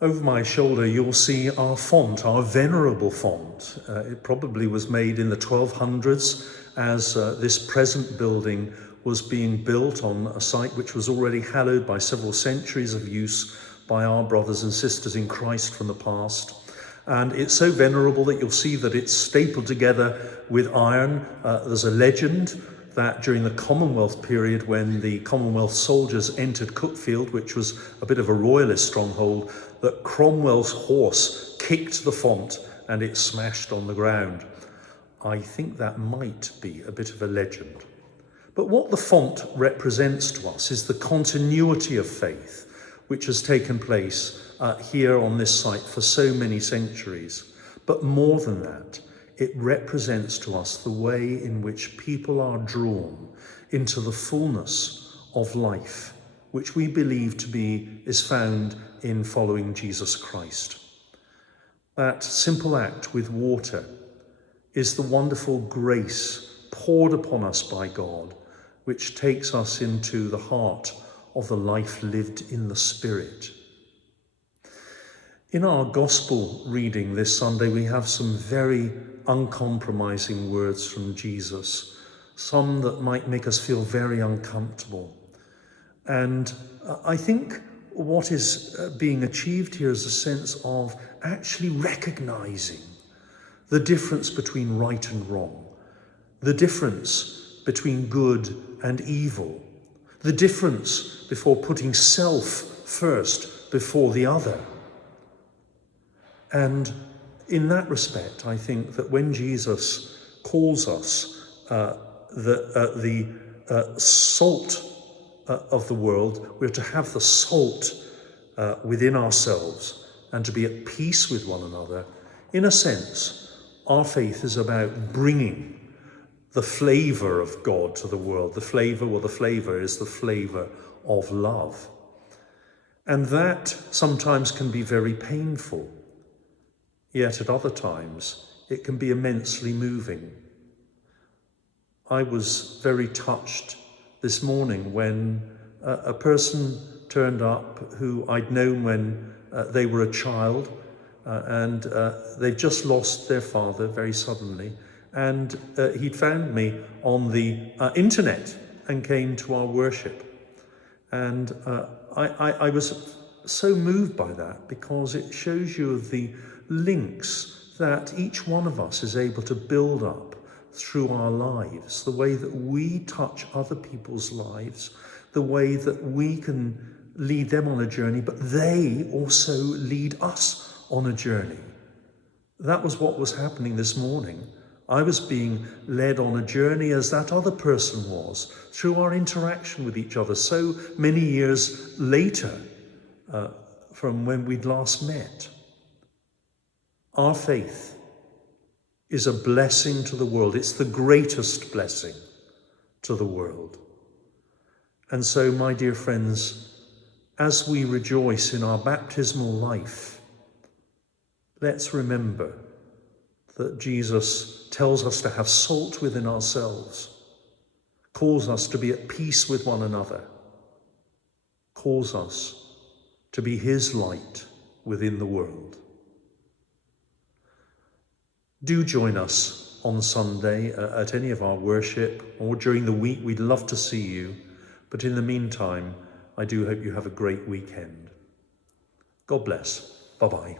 Over my shoulder, you'll see our font, our venerable font. It probably was made in the 1200s as this present building was being built on a site which was already hallowed by several centuries of use by our brothers and sisters in Christ from the past. And it's so venerable that you'll see that it's stapled together with iron. There's a legend that during the Commonwealth period, when the Commonwealth soldiers entered Cuckfield, which was a bit of a royalist stronghold, that Cromwell's horse kicked the font and it smashed on the ground. I think that might be a bit of a legend. But what the font represents to us is the continuity of faith which has taken place here on this site for so many centuries. But more than that, it represents to us the way in which people are drawn into the fullness of life, which we believe to be is found in following Jesus Christ. That simple act with water is the wonderful grace poured upon us by God, which takes us into the heart of the life lived in the Spirit. In our gospel reading this Sunday, we have some very uncompromising words from Jesus, some that might make us feel very uncomfortable. And I think what is being achieved here is a sense of actually recognizing the difference between right and wrong, the difference between good and evil, the difference before putting self first before the other. And in that respect, I think that when Jesus calls us the salt of the world, we're to have the salt within ourselves and to be at peace with one another. In a sense, our faith is about bringing the flavour of God to the world. The flavour is the flavour of love. And that sometimes can be very painful. Yet at other times, it can be immensely moving. I was very touched this morning when a person turned up who I'd known when they were a child, and they've just lost their father very suddenly. And he'd found me on the internet and came to our worship. And I was so moved by that, because it shows you the links that each one of us is able to build up through our lives, the way that we touch other people's lives, the way that we can lead them on a journey, but they also lead us on a journey. That was what was happening this morning. I was being led on a journey as that other person was, through our interaction with each other so many years later from when we'd last met. Our faith is a blessing to the world. It's the greatest blessing to the world. And so, my dear friends, as we rejoice in our baptismal life, let's remember that Jesus tells us to have salt within ourselves, calls us to be at peace with one another, calls us to be his light within the world. Do join us on Sunday at any of our worship, or during the week. We'd love to see you. But in the meantime, I do hope you have a great weekend. God bless. Bye-bye.